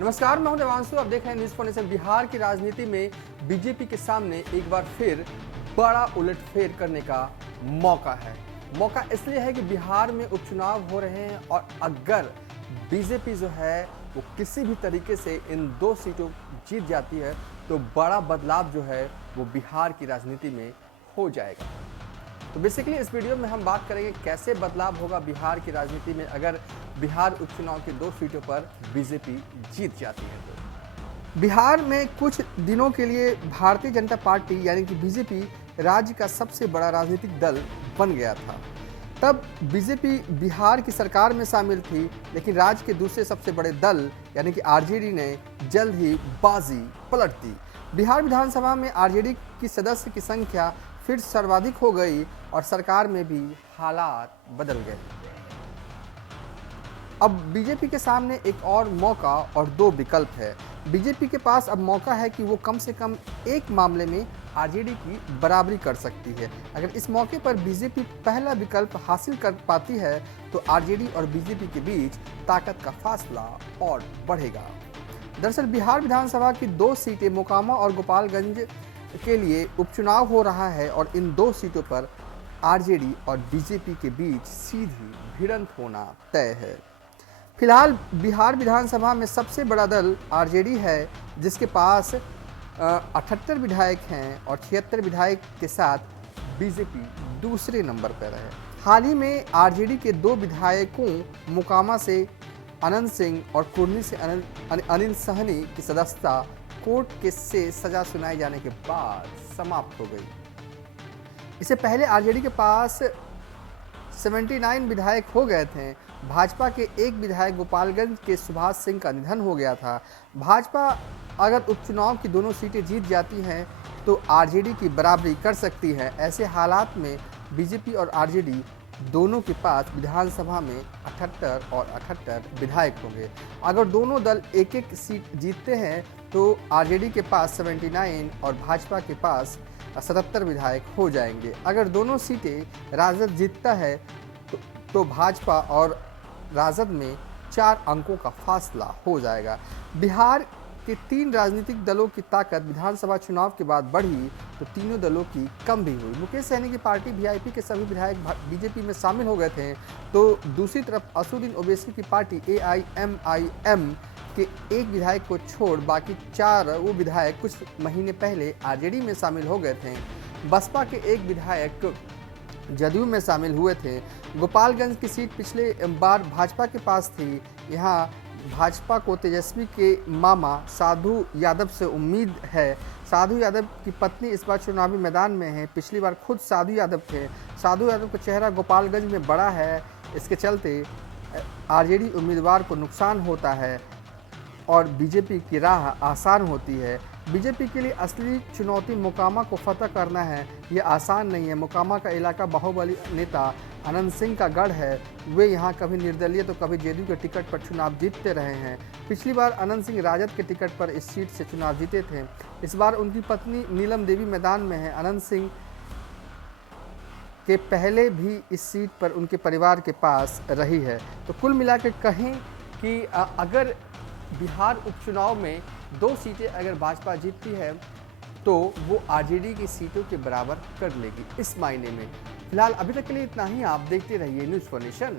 नमस्कार, मैं हूं देवांशु। आप देख रहे हैं न्यूज़ फॉर। बिहार की राजनीति में बीजेपी के सामने एक बार फिर बड़ा उलटफेर करने का मौका है। मौका इसलिए है कि बिहार में उपचुनाव हो रहे हैं और अगर बीजेपी जो है वो किसी भी तरीके से इन 2 सीटों जीत जाती है तो बड़ा बदलाव जो है वो बिहार की राजनीति में हो जाएगा। तो बेसिकली इस वीडियो में हम बात करेंगे कैसे बदलाव होगा बिहार की राजनीति में अगर बिहार उपचुनाव की 2 सीटों पर बीजेपी जीत जाती है तो। बिहार में कुछ दिनों के लिए भारतीय जनता पार्टी यानी कि बीजेपी राज्य का सबसे बड़ा राजनीतिक दल बन गया था। तब बीजेपी बिहार की सरकार में शामिल थी, लेकिन राज्य के दूसरे सबसे बड़े दल यानी कि आरजेडी ने जल्द ही बाजी पलट दी। बिहार विधानसभा में आरजेडी की सदस्य की संख्या फिर सर्वाधिक हो गई और सरकार में भी हालात बदल गए। अब बीजेपी के सामने एक और मौका और 2 विकल्प है। बीजेपी के पास अब मौका है कि वो कम से कम एक मामले में आरजेडी की बराबरी कर सकती है। अगर इस मौके पर बीजेपी पहला विकल्प हासिल कर पाती है तो आरजेडी और बीजेपी के बीच ताकत का फासला और बढ़ेगा। दरअसल बिहार विधानसभा की 2 सीटें मोकामा और गोपालगंज के लिए उपचुनाव हो रहा है और इन 2 सीटों पर आरजेडी और बीजेपी के बीच सीधी भिड़ंत होना तय है। फिलहाल बिहार विधानसभा में सबसे बड़ा दल आरजेडी है, जिसके पास 78 विधायक हैं और 76 विधायक के साथ बीजेपी दूसरे नंबर पर है। हाल ही में आरजेडी के 2 विधायकों मोकामा से अनंत सिंह और कुर्नी से अनिल सहनी की सदस्यता कोर्ट केस से सजा सुनाए जाने के बाद समाप्त हो गई। इससे पहले आरजेडी के पास 79 विधायक हो गए थे। भाजपा के एक विधायक गोपालगंज के सुभाष सिंह का निधन हो गया था। भाजपा अगर उपचुनाव की दोनों सीटें जीत जाती हैं तो आरजेडी की बराबरी कर सकती है। ऐसे हालात में बीजेपी और आरजेडी दोनों के पास विधानसभा में 78 और 78 विधायक होंगे। अगर दोनों दल एक एक सीट जीतते हैं तो आरजेडी के पास 79 और भाजपा के पास 77 विधायक हो जाएंगे। अगर दोनों सीटें राजद जीतता है तो भाजपा और राजद में 4 अंकों का फासला हो जाएगा। बिहार के 3 राजनीतिक दलों की ताकत विधानसभा चुनाव के बाद बढ़ी तो तीनों दलों की कम भी हुई। मुकेश सहनी की पार्टी वीआईपी के सभी विधायक बीजेपी में शामिल हो गए थे, तो दूसरी तरफ असुद्दीन ओवैसी की पार्टी एआईएमआईएम के एक विधायक को छोड़ बाकी 4 वो विधायक कुछ महीने पहले आरजेडी में शामिल हो गए थे। बसपा के एक विधायक जदयू में शामिल हुए थे। गोपालगंज की सीट पिछले बार भाजपा के पास थी। यहाँ भाजपा को तेजस्वी के मामा साधु यादव से उम्मीद है। साधु यादव की पत्नी इस बार चुनावी मैदान में है। पिछली बार खुद साधु यादव थे। साधु यादव का चेहरा गोपालगंज में बड़ा है, इसके चलते आरजेडी उम्मीदवार को नुकसान होता है और बीजेपी की राह आसान होती है। बीजेपी के लिए असली चुनौती मोकामा को फतह करना है। ये आसान नहीं है। मोकामा का इलाका बाहुबली नेता अनंत सिंह का गढ़ है। वे यहाँ कभी निर्दलीय तो कभी जेडीयू के टिकट पर चुनाव जीतते रहे हैं। पिछली बार अनंत सिंह राजद के टिकट पर इस सीट से चुनाव जीते थे। इस बार उनकी पत्नी नीलम देवी मैदान में है। अनंत सिंह के पहले भी इस सीट पर उनके परिवार के पास रही है। तो कुल मिलाकर कहें कि अगर बिहार उपचुनाव में 2 सीटें अगर भाजपा जीतती है तो वो आरजेडी की सीटों के बराबर कर लेगी इस मायने में। फिलहाल अभी तक के लिए इतना ही। आप देखते रहिए न्यूज़ फॉर नेशन।